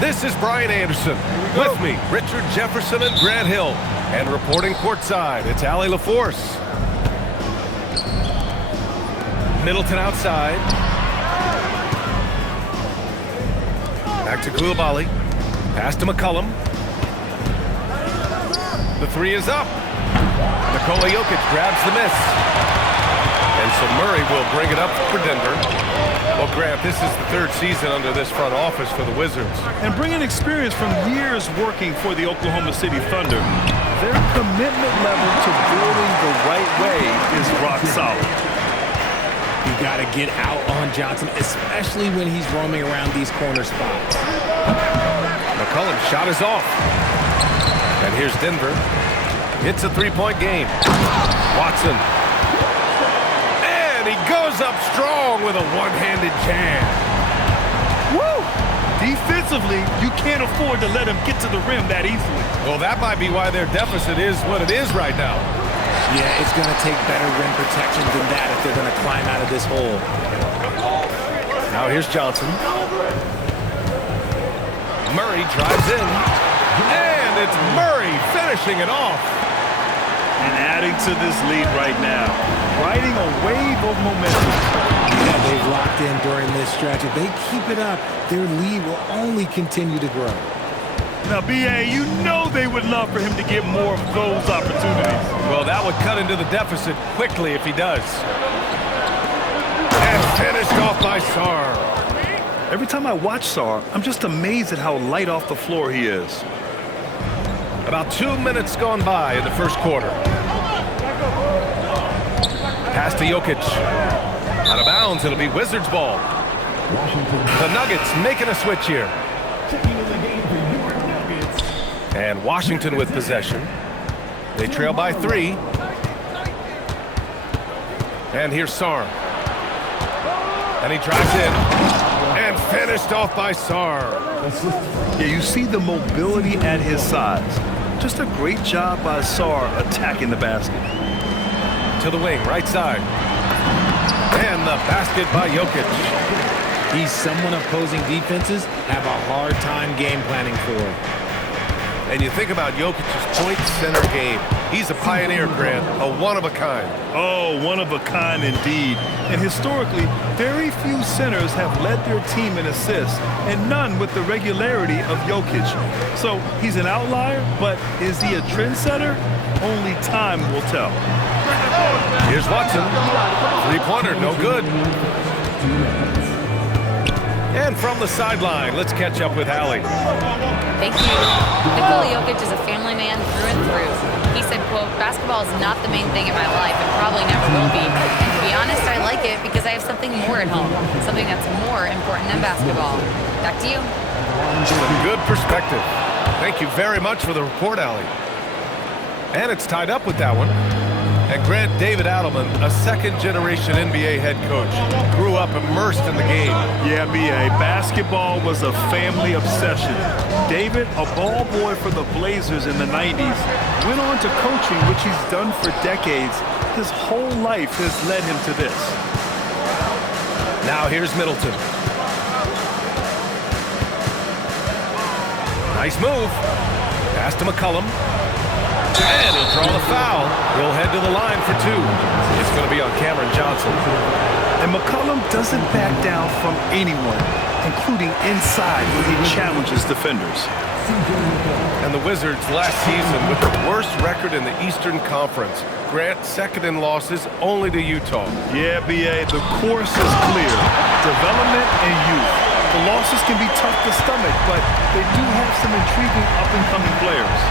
This is Brian Anderson. With me, Richard Jefferson and Grant Hill. And reporting courtside, it's Allie LaForce. Middleton outside. Back to Coulibaly. Pass to McCollum. The three is up. Nikola Jokic grabs the miss. And so Murray will bring it up for Denver. Well, Grant, this is the third season under this front office for the Wizards. And bringing experience from years working for the Oklahoma City Thunder, their commitment level to building the right way is rock solid. You got to get out on Johnson, especially when he's roaming around these corner spots. McCollum's shot is off. And here's Denver. It's a three-point game. Watson. And he goes up strong with a one-handed jam. Woo! Defensively, you can't afford to let him get to the rim that easily. Well, that might be why their deficit is what it is right now. Yeah, it's going to take better rim protection than that if they're going to climb out of this hole. Now here's Johnson. Murray drives in. And it's Murray finishing it off. And adding to this lead right now, riding a wave of momentum. Yeah, they've locked in during this stretch. If they keep it up, their lead will only continue to grow. Now, B.A., you know they would love for him to get more of those opportunities. Well, that would cut into the deficit quickly if he does. And finished off by Sarr. Every time I watch Sarr, I'm just amazed at how light off the floor he is. About 2 minutes gone by in the first quarter. Pass to Jokic. Out of bounds, it'll be Wizards ball. The Nuggets making a switch here. And Washington with possession. They trail by 3. And here's Sarr. And he drives in. And finished off by Sarr. Yeah, you see the mobility at his size. Just a great job by Sarr attacking the basket. To the wing, right side. And the basket by Jokic. He's someone opposing defenses have a hard time game planning for. And you think about Jokic's point center game. He's a pioneer, Grant, a one-of-a-kind. Oh, one-of-a-kind indeed. And historically, very few centers have led their team in assists, and none with the regularity of Jokic. So he's an outlier, but is he a trendsetter? Only time will tell. Here's Watson. Three-pointer, no good. And from the sideline, let's catch up with Allie. Thank you. Nikola Jokic is a family man through and through. He said, quote, "Basketball is not the main thing in my life and probably never will be. And to be honest, I like it because I have something more at home, something that's more important than basketball." Back to you. Some good perspective. Thank you very much for the report, Allie. And it's tied up with that one. And Grant, David Adelman, a second-generation NBA head coach, grew up immersed in the game. Yeah, B.A., basketball was a family obsession. David, a ball boy for the Blazers in the 90s, went on to coaching, which he's done for decades. His whole life has led him to this. Now here's Middleton. Nice move. Pass to McCollum. And he'll draw the foul. He'll head to the line for 2. It's going to be on Cameron Johnson. And McCollum doesn't back down from anyone, including inside when he challenges defenders. And the Wizards last season with the worst record in the Eastern Conference. Grant, second in losses only to Utah. Yeah, B.A., the course is clear. Development and youth. The losses can be tough to stomach, but they do have some intriguing up-and-coming players.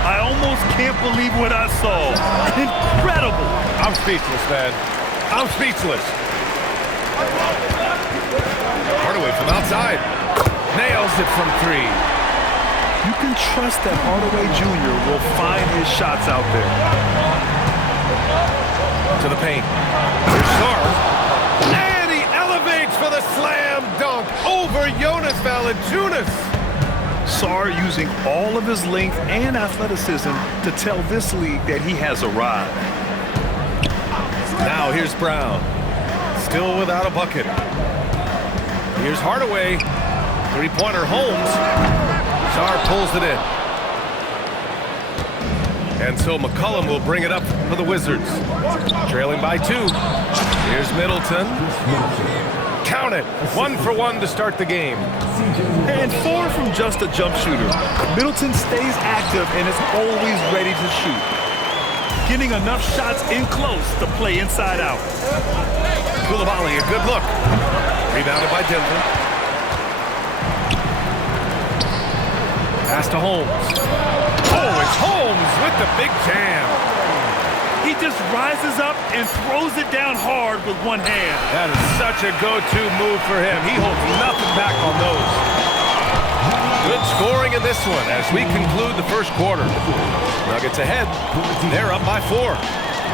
I almost can't believe what I saw. Incredible. I'm speechless, man. I'm speechless. Hardaway from outside. Nails it from 3. You can trust that Hardaway Jr. will find his shots out there. To the paint. Here's Sarr. And he elevates for the slam dunk over Jonas Valanciunas. Sarr using all of his length and athleticism to tell this league that he has arrived. Now here's Brown. Still without a bucket. Here's Hardaway. Three-pointer Holmes. Sarr pulls it in. And so McCollum will bring it up for the Wizards. Trailing by 2. Here's Middleton. Count it. 1 for 1 to start the game. And far from just a jump shooter, Middleton stays active and is always ready to shoot. Getting enough shots in close to play inside out. Coulibaly, a good look. Rebounded by Denver. Pass to Holmes. Oh, it's Holmes with the big jam. He just rises up and throws it down hard with one hand. That is such a go-to move for him. He holds nothing back on those. Good scoring in this one as we conclude the first quarter. Nuggets ahead. They're up by 4.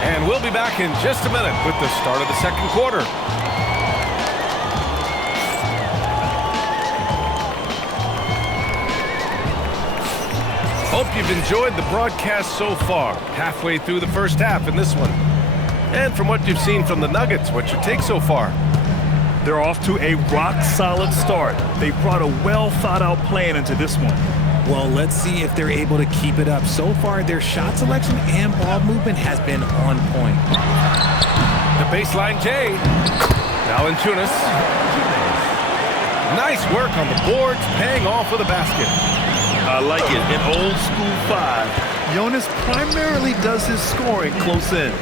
And we'll be back in just a minute with the start of the second quarter. Hope you've enjoyed the broadcast so far. Halfway through the first half in this one. And from what you've seen from the Nuggets, what's your take so far? They're off to a rock-solid start. They brought a well-thought-out plan into this one. Well, let's see if they're able to keep it up. So far, their shot selection and ball movement has been on point. The baseline J. Valanciunas. Nice work on the boards, paying off with a basket. I like it. In old school 5, Jonas primarily does his scoring close in.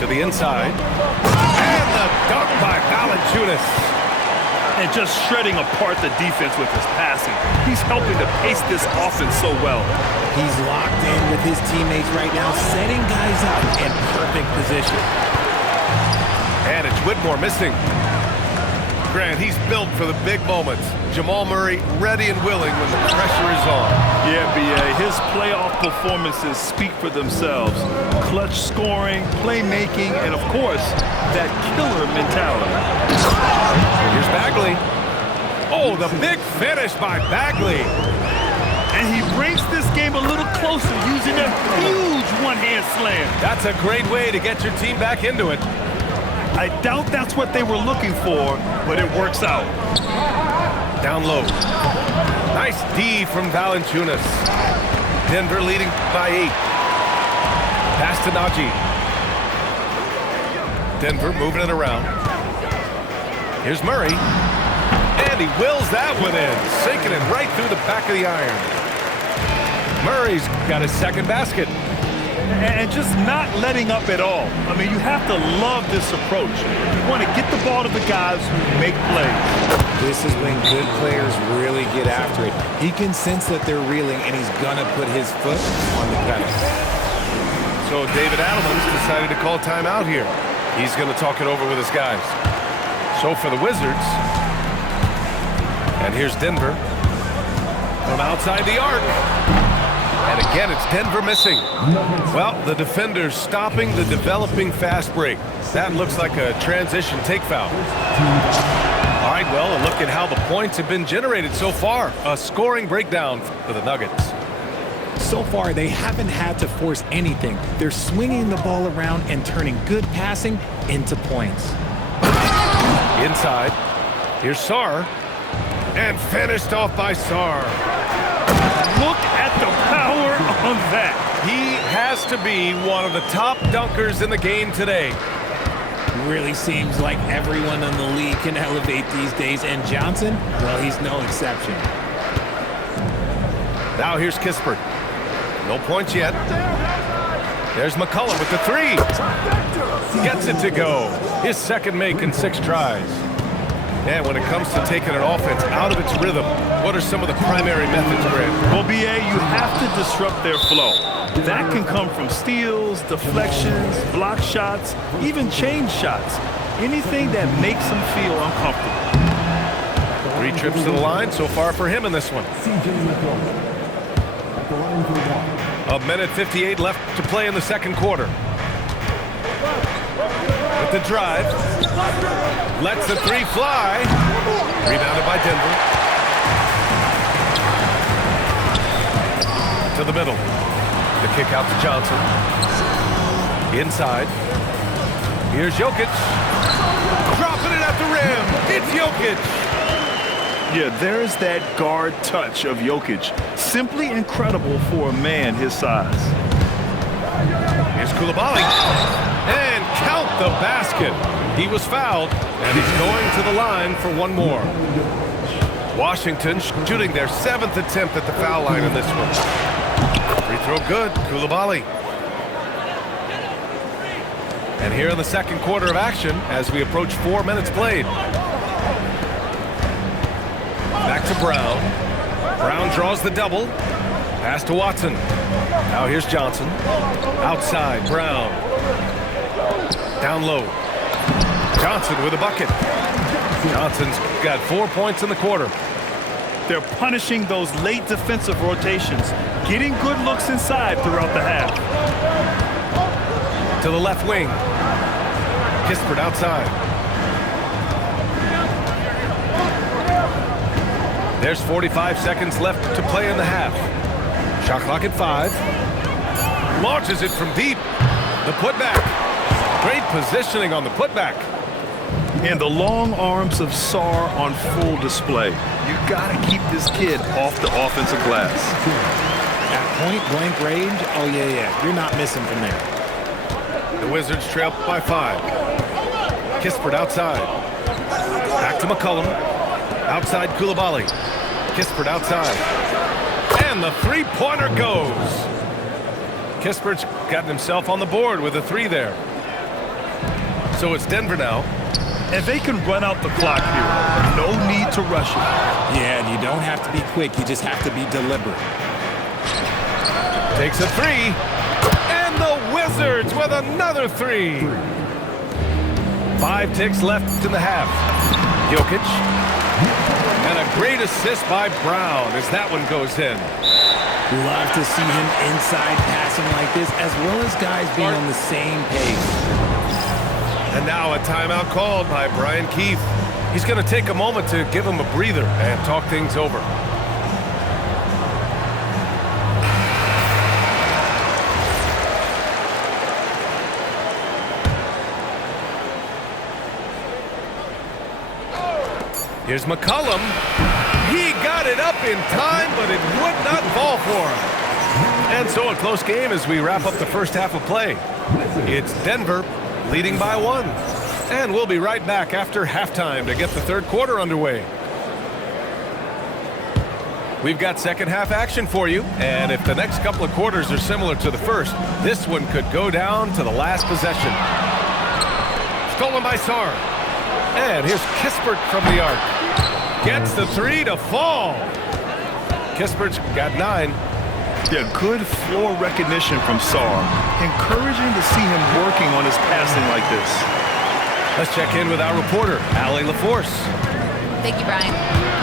To the inside. And the dunk by Valanciunas. And just shredding apart the defense with his passing. He's helping to pace this offense so well. He's locked in with his teammates right now, setting guys up in perfect position. And it's Whitmore missing. Grant, he's built for the big moments. Jamal Murray ready and willing when the pressure is on. Yeah, B.A., his playoff performances speak for themselves. Clutch scoring, playmaking, and of course, that killer mentality. Here's Bagley. Oh, the big finish by Bagley. And he brings this game a little closer using a huge one-hand slam. That's a great way to get your team back into it. I doubt that's what they were looking for, but it works out. Down low. Nice D from Valanciunas. Denver leading by 8. Pass to Najee. Denver moving it around. Here's Murray. And he wills that one in, sinking it right through the back of the iron. Murray's got his second basket. And just not letting up at all. I mean, you have to love this approach. You want to get the ball to the guys who make plays. This is when good players really get after it. He can sense that they're reeling, and he's going to put his foot on the pedal. So David Adelman's decided to call timeout here. He's going to talk it over with his guys. So for the Wizards, and here's Denver from outside the arc. And again, it's Denver missing. Well, the defender's stopping the developing fast break. That looks like a transition take foul. All right, well, a look at how the points have been generated so far. A scoring breakdown for the Nuggets. So far, they haven't had to force anything. They're swinging the ball around and turning good passing into points. Inside, here's Sarr. And finished off by Sarr. Look at the power on that. He has to be one of the top dunkers in the game today. Really seems like everyone in the league can elevate these days, and Johnson, well, he's no exception. Now here's Kispert. No points yet. There's McCollum with the 3. Gets it to go. His second make in 6 tries. And when it comes to taking an offense out of its rhythm, what are some of the primary methods, Grant? Well, B.A., you have to disrupt their flow. That can come from steals, deflections, block shots, even change shots. Anything that makes them feel uncomfortable. 3 trips to the line so far for him in this one. 1:58 left to play in the second quarter. With the drive. Lets the 3 fly. Rebounded by Denver. To the middle. The kick out to Johnson. Inside. Here's Jokic. Dropping it at the rim. It's Jokic. Yeah, there's that guard touch of Jokic. Simply incredible for a man his size. Here's Coulibaly. And count the basket. He was fouled, and he's going to the line for one more. Washington shooting their 7th attempt at the foul line in this one. Free throw good, Coulibaly. And here in the second quarter of action as we approach 4 minutes played. Back to Brown. Brown draws the double. Pass to Watson. Now here's Johnson. Outside, Brown. Down low. Johnson with a bucket. Johnson's got 4 points in the quarter. They're punishing those late defensive rotations, getting good looks inside throughout the half. To the left wing. Kispert outside. There's 45 seconds left to play in the half. Shot clock at 5. Launches it from deep. The putback. Great positioning on the putback. And the long arms of Sarr on full display. You gotta keep this kid off the offensive glass. At point-blank range, oh yeah, you're not missing from there. The Wizards trail by 5. Kispert outside. Back to McCollum. Outside Coulibaly. Kispert outside. And the three-pointer goes. Kispert's gotten himself on the board with a 3 there. So it's Denver now. And they can run out the clock here. No need to rush it. Yeah, and you don't have to be quick. You just have to be deliberate. Takes a 3. And the Wizards with another 3. 5 ticks left in the half. Jokic. And a great assist by Brown as that one goes in. Love to see him inside passing like this, as well as guys being on the same pace. And now a timeout called by Brian Keefe. He's going to take a moment to give him a breather and talk things over. Here's McCollum. He got it up in time, but it would not fall for him. And so a close game as we wrap up the first half of play. It's Denver leading by 1. And we'll be right back after halftime to get the third quarter underway. We've got second half action for you, and if the next couple of quarters are similar to the first, this one could go down to the last possession. Stolen by Sarr. And here's Kispert from the arc. Gets the 3 to fall. Kispert's got 9. Yeah, good floor recognition from Sarr. Encouraging to see him working on his passing like this. Let's check in with our reporter, Allie LaForce. Thank you, Brian.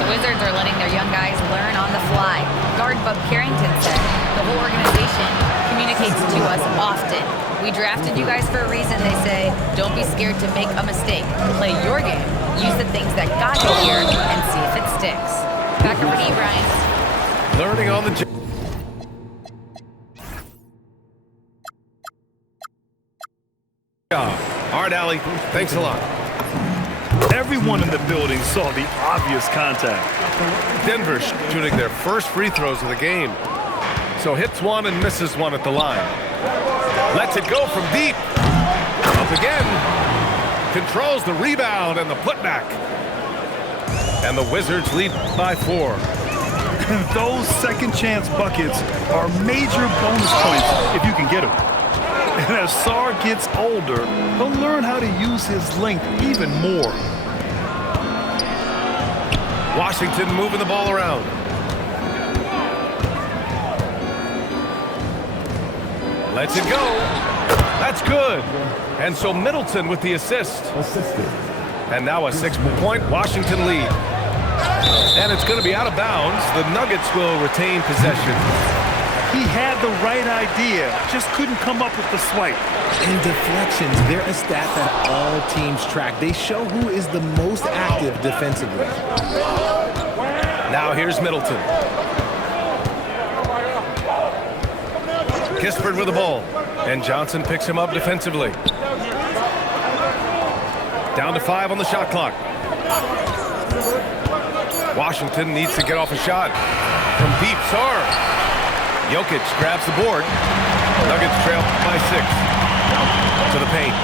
The Wizards are letting their young guys learn on the fly. Guard Bub Carrington said the whole organization communicates to us often. We drafted you guys for a reason, they say. Don't be scared to make a mistake. Play your game. Use the things that got you here and see if it sticks. Back over to you, Brian. Learning on the job. All right, Allie. Thanks a lot. Everyone in the building saw the obvious contact. Denver shooting their first free throws of the game. So hits 1 and misses 1 at the line. Lets it go from deep. Up again. Controls the rebound and the putback. And the Wizards lead by 4. Those second chance buckets are major bonus points if you can get them. And as Sarr gets older, he'll learn how to use his length even more. Washington moving the ball around. Lets it go. That's good. And so Middleton with the assist. And now a 6-point Washington lead. And it's going to be out of bounds. The Nuggets will retain possession. He had the right idea, just couldn't come up with the swipe. And deflections, they're a stat that all teams track. They show who is the most active defensively. Now here's Middleton. Kispert with the ball. And Johnson picks him up defensively. Down to 5 on the shot clock. Washington needs to get off a shot. From deep, Sarr. Jokic grabs the board. Nuggets trail by 6. To the paint.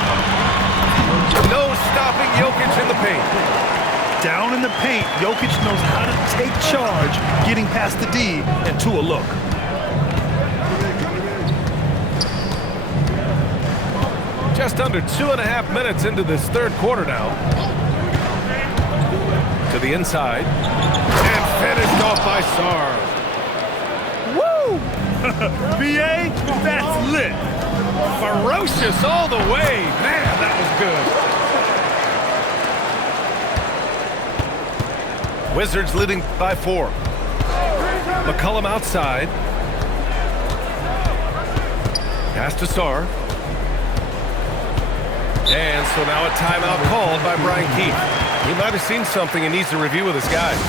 No stopping Jokic in the paint. Down in the paint, Jokic knows how to take charge, getting past the D and to a look. Just under 2.5 minutes into this third quarter now. To the inside. And finished off by Sarr. Woo! BA, that's lit. Ferocious all the way. Man, that was good. Wizards leading by 4. McCollum outside. Pass to Sarr. And so now a timeout called by Brian Keefe. He might have seen something and needs to review with his guys.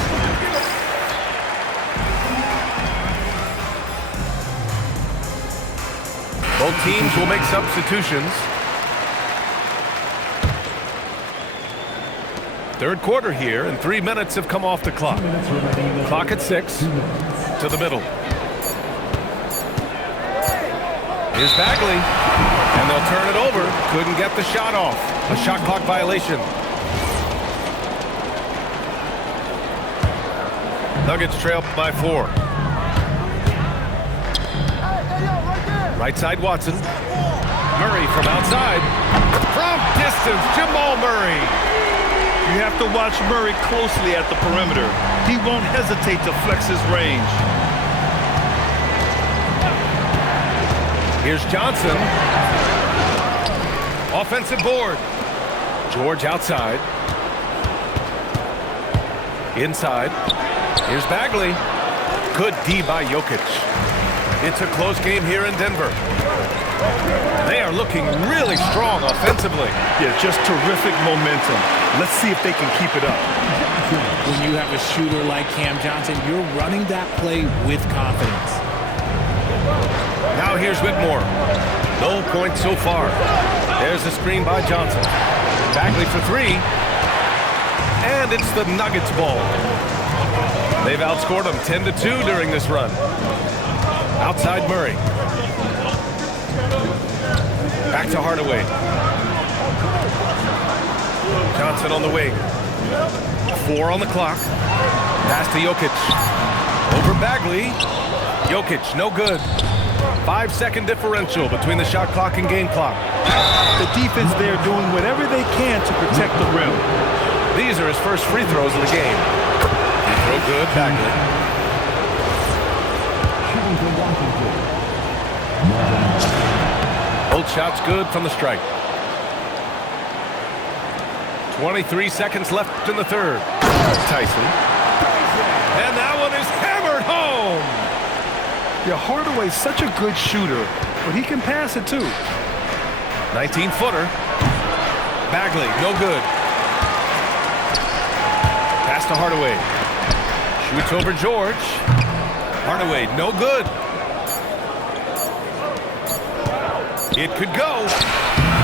Both teams will make substitutions. Third quarter here, and 3 minutes have come off the clock. Clock at 6. To the middle. Here's Bagley. And they'll turn it over. Couldn't get the shot off. A shot clock violation. Nuggets trail by 4. Right side, Watson. Murray from outside. From distance, Jamal Murray. You have to watch Murray closely at the perimeter. He won't hesitate to flex his range. Here's Johnson. Offensive board. George outside. Inside. Here's Bagley. Good D by Jokic. It's a close game here in Denver. They are looking really strong offensively. Yeah, just terrific momentum. Let's see if they can keep it up. When you have a shooter like Cam Johnson, you're running that play with confidence. Now here's Whitmore. No points so far. There's the screen by Johnson. Bagley for 3. And it's the Nuggets ball. They've outscored them 10-2 during this run. Outside Murray. Back to Hardaway. Johnson on the wing. 4 on the clock. Pass to Jokic. Over Bagley. Jokic, no good. 5-second differential between the shot clock and game clock. The defense there doing whatever they can to protect the rim. These are his first free throws of the game. Free throw good, Bagley. Both shots good from the stripe. 23 seconds left in the third. Tyson. And that one is hammered home. Yeah, Hardaway's such a good shooter, but he can pass it too. 19-footer. Bagley, no good. Pass to Hardaway. Shoots over George. Hardaway, no good. It could go.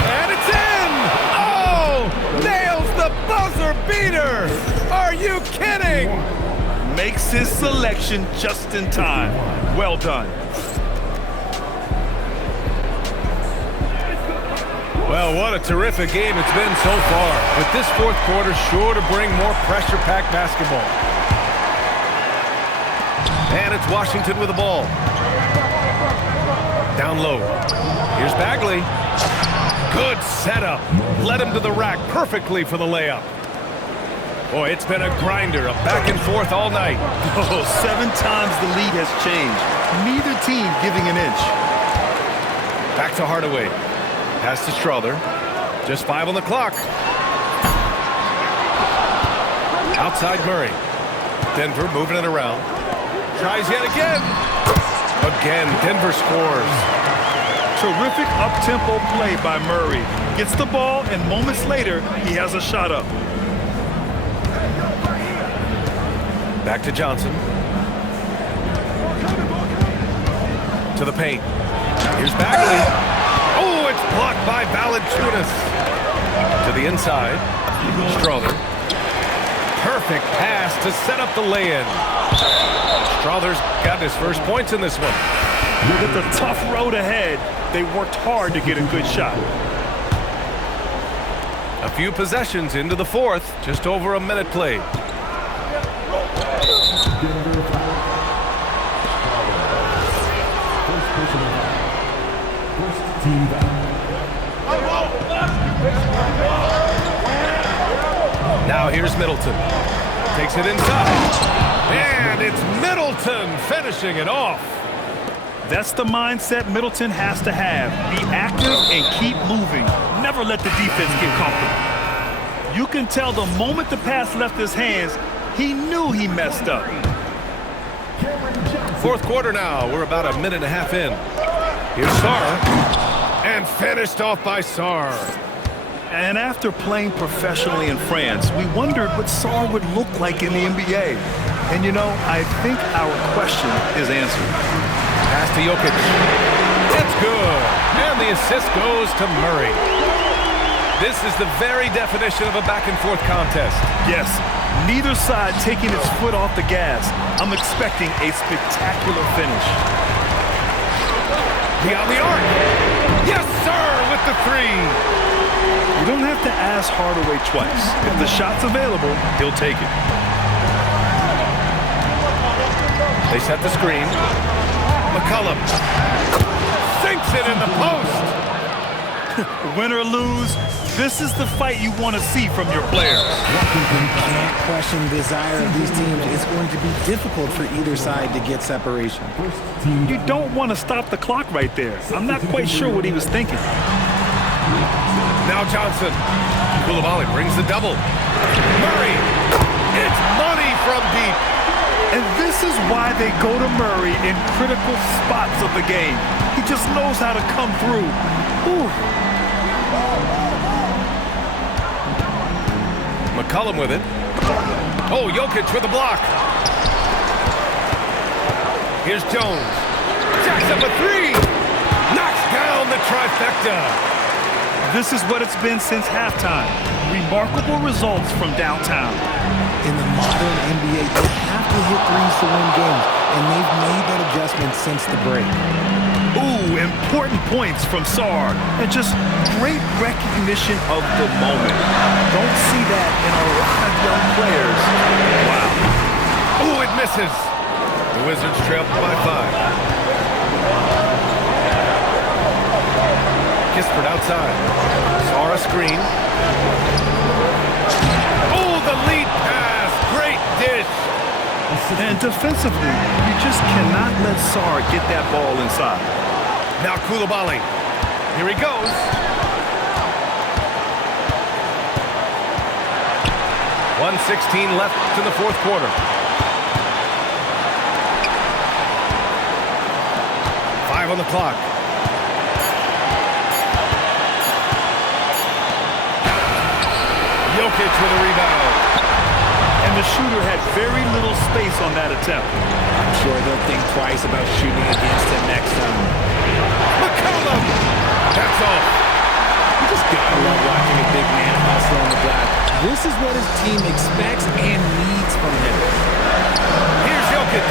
And it's in! Oh! Nails the buzzer beater! Are you kidding? Makes his selection just in time. Well done. Well, what a terrific game it's been so far. With this fourth quarter sure to bring more pressure-packed basketball. And it's Washington with the ball. Down low. Here's Bagley. Good setup. Led him to the rack perfectly for the layup. Boy, it's been a grinder, a back and forth all night. Oh, 7 times the lead has changed. Neither team giving an inch. Back to Hardaway. Pass to Strother. Just 5 on the clock. Outside Murray. Denver moving it around. Tries yet again. Again, Denver scores. Terrific up-tempo play by Murray. Gets the ball, and moments later, he has a shot up. Back to Johnson. To the paint. Here's Bagley. Oh, it's blocked by Valanciunas. To the inside. Strother. Perfect pass to set up the lay-in. Strother's got his first points in this one. With the tough road ahead, they worked hard to get a good shot. A few possessions into the fourth, just over a minute played. Now here's Middleton. Takes it inside. And it's Middleton finishing it off. That's the mindset Middleton has to have. Be active and keep moving. Never let the defense get comfortable. You can tell the moment the pass left his hands, he knew he messed up. Fourth quarter now. We're about a minute and a half in. Here's Sarr. And finished off by Sarr. And after playing professionally in France, we wondered what Sarr would look like in the NBA. And you know, I think our question is answered. Pass to Jokic. It's good. And the assist goes to Murray. This is the very definition of a back-and-forth contest. Yes, neither side taking its foot off the gas. I'm expecting a spectacular finish. Beyond the arc. Yes, sir, with the three. You don't have to ask Hardaway twice. If the shot's available, he'll take it. They set the screen. McCollum sinks it in the post. Win or lose, this is the fight you want to see from your players. You can't question the desire of these teams. It's going to be difficult for either side to get separation. You don't want to stop the clock right there. I'm not quite sure what he was thinking. Now Johnson. Coulibaly brings the double. Murray. It's money from deep. And this is why they go to Murray in critical spots of the game. He just knows how to come through. Ooh. McCollum with it. Oh, Jokic with the block. Here's Jones. Jacks up a three. Knocks down the trifecta. This is what it's been since halftime. Remarkable results from downtown. In the modern NBA, you have to hit threes to win games, and they've made that adjustment since the break. Ooh, important points from Sarr, and just great recognition of the moment. Don't see that in a lot of young players. Wow. Ooh, it misses. The Wizards trail by 5. Kispert outside. Sarr a screen. Oh, the lead pass. Great dish. And defensively, you just cannot let Sarr get that ball inside. Now Coulibaly. Here he goes. .116 left in the fourth quarter. 5 on the clock. Jokic with a rebound. And the shooter had very little space on that attempt. I'm sure they'll think twice about shooting against him next time. McCollum! That's off. You just gotta love watching a big man hustle on the block. This is what his team expects and needs from him. Here's Jokic.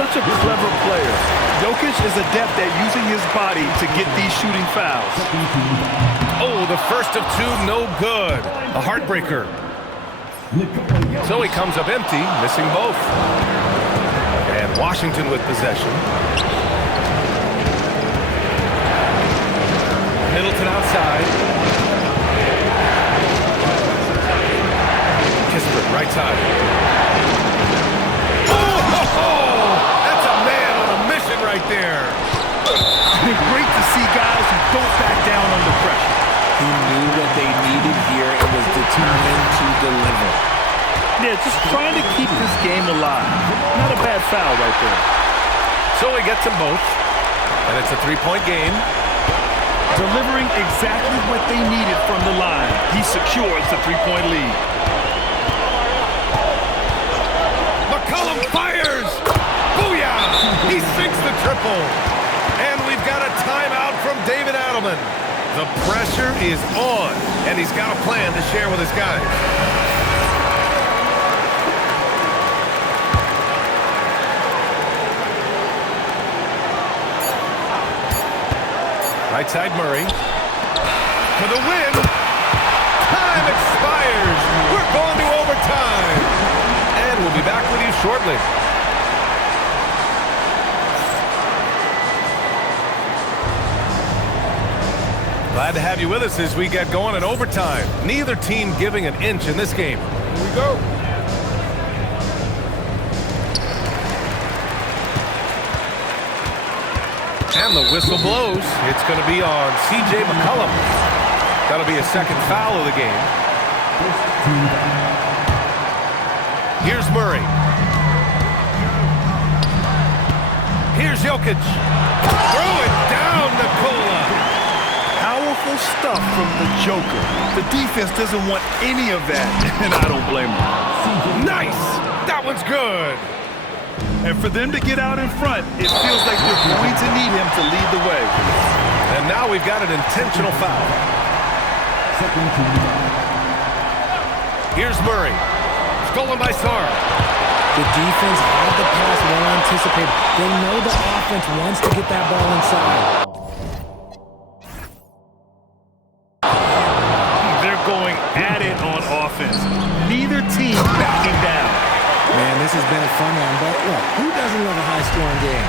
Such a clever player. Jokic is adept at using his body to get these shooting fouls. Oh, the first of two, no good. A heartbreaker. So he comes up empty, missing both. And Washington with possession. Middleton outside. Kispert right side. Oh, that's a man on a mission right there. Great to see guys who don't back down under pressure. He knew what they needed here and was determined to deliver. Yeah, just trying to keep this game alive. Not a bad foul right there. So he gets them both. And it's a three-point game. Delivering exactly what they needed from the line. He secures the three-point lead. McCollum fires! Booyah! He sinks the triple. And we've got a timeout from David Adelman. The pressure is on, and he's got a plan to share with his guys. Right side Murray. For the win. Time expires. We're going to overtime. And we'll be back with you shortly. Glad to have you with us as we get going in overtime. Neither team giving an inch in this game. Here we go. And the whistle blows. It's going to be on C.J. McCollum. That'll be a second foul of the game. Here's Murray. Here's Jokic. Throw it down, Nikola. Powerful stuff from the Joker. The defense doesn't want any of that, and I don't blame them. Nice! That one's good. And for them to get out in front, it feels like they're going to need him to lead the way. And now we've got an intentional foul. Here's Murray. Stolen by Sarr. The defense had the pass well anticipated. They know the offense wants to get that ball inside. They're going at it on offense. Neither team backing down. Man, this has been a fun one, but look, who doesn't love a high-scoring game?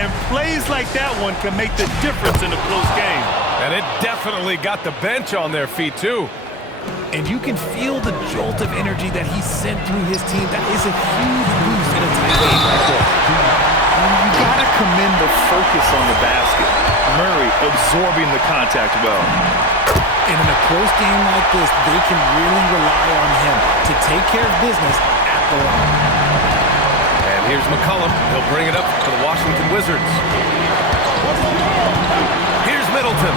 And plays like that one can make the difference in a close game. And it definitely got the bench on their feet, too. And you can feel the jolt of energy that he sent through his team. That is a huge boost in a tight game like this. You gotta commend the focus on the basket. Murray absorbing the contact well. And in a close game like this, they can really rely on him to take care of business at the line. And here's McCollum. He'll bring it up to the Washington Wizards. Here's Middleton.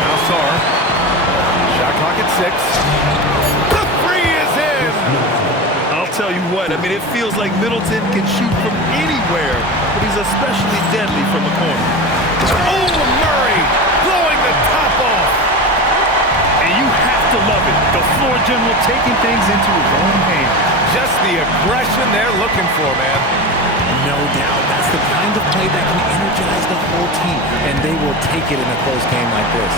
Now Sarr. Shot clock at 6. The three is in! I'll tell you what, I mean, it feels like Middleton can shoot from anywhere, but he's especially deadly from the corner. Oh, Murray blowing the top off. And you have to love it. The floor general taking things into his own hands. Just the aggression they're looking for, man. No doubt. That's the kind of play that can energize the whole team, and they will take it in a close game like this.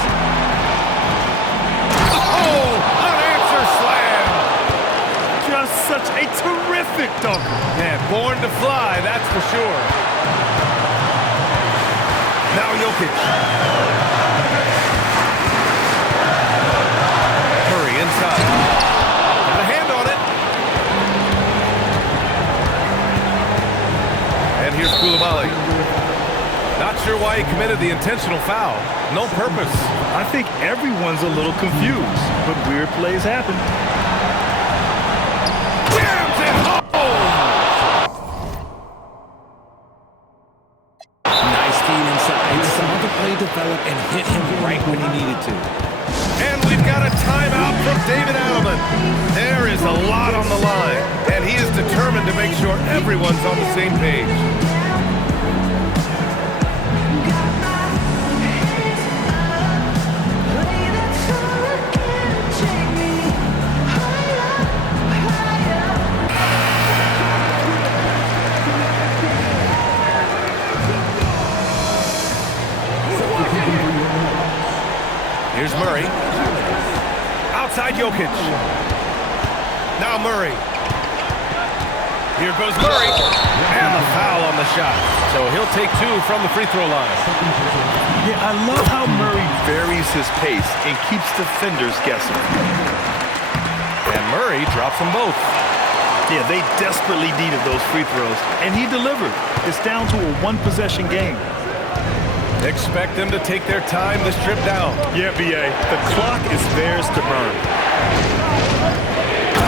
Oh, unanswered slam. Just such a terrific dunker. Man, born to fly, that's for sure. Now Jokic. Murray inside. Got a hand on it. And here's Koulibaly. Not sure why he committed the intentional foul. No purpose. I think everyone's a little confused, but weird plays happen. Jams it home! Nice feed inside. Saw the play develop and hit him right when he needed to. And we've got a timeout from David Adelman. There is a lot on the line, and he is determined to make sure everyone's on the same page. Here's Murray. Outside Jokic. Now Murray. Here goes Murray. And the foul on the shot. So he'll take 2 from the free throw line. Yeah, I love how Murray varies his pace and keeps defenders guessing. And Murray drops them both. Yeah, they desperately needed those free throws, and he delivered. It's down to a one-possession game. Expect them to take their time this trip down. Yeah, B.A., the clock is theirs to burn.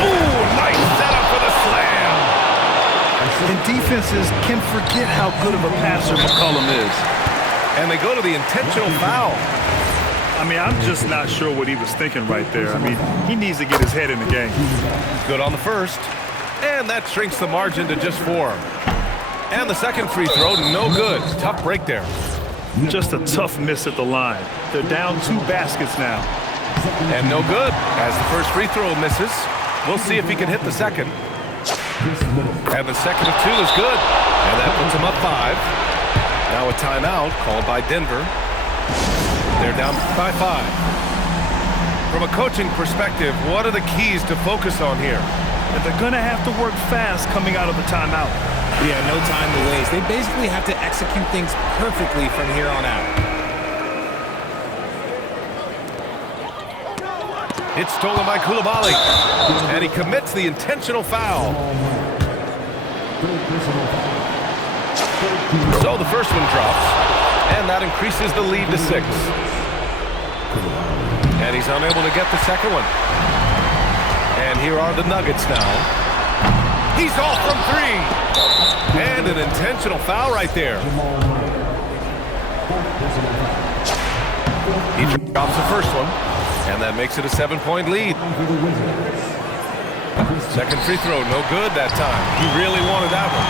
Ooh, nice setup for the slam. And defenses can forget how good of a passer McCollum is. And they go to the intentional foul. I mean, I'm just not sure what he was thinking right there. I mean, he needs to get his head in the game. Good on the first. And that shrinks the margin to just 4. And the second free throw, no good. Tough break there. Just a tough miss at the line. They're down 2 baskets now. And no good, as the first free throw misses. We'll see if he can hit the second. And the second of 2 is good. And that puts him up 5. Now a timeout called by Denver. They're down by 5. From a coaching perspective, what are the keys to focus on here? And they're going to have to work fast coming out of the timeout. Yeah, no time to waste. They basically have to execute things perfectly from here on out. It's stolen by Coulibaly. And he commits the intentional foul. So the first one drops. And that increases the lead to 6. And he's unable to get the second one. And here are the Nuggets now. He's off from 3. And an intentional foul right there. He drops the first one. And that makes it a 7-point lead. Second free throw, no good that time. He really wanted that one.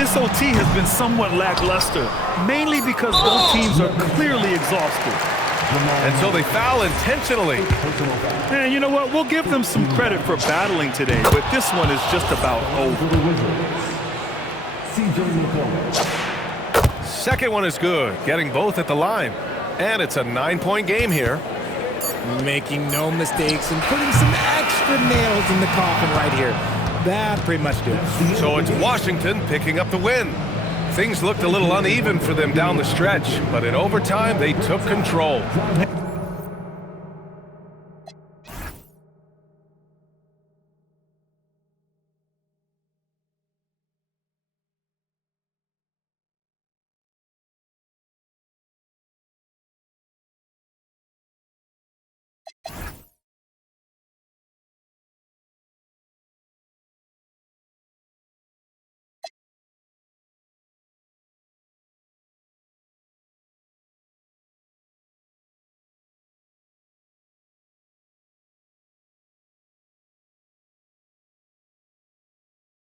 This OT has been somewhat lackluster, mainly because both teams are clearly exhausted. And so they foul intentionally. And you know what? We'll give them some credit for battling today, but this one is just about over. Second one is good, getting both at the line. And it's a 9-point game here. Making no mistakes and putting some extra nails in the coffin right here. That pretty much do it. So it's Washington picking up the win. Things looked a little uneven for them down the stretch, but in overtime, they took control.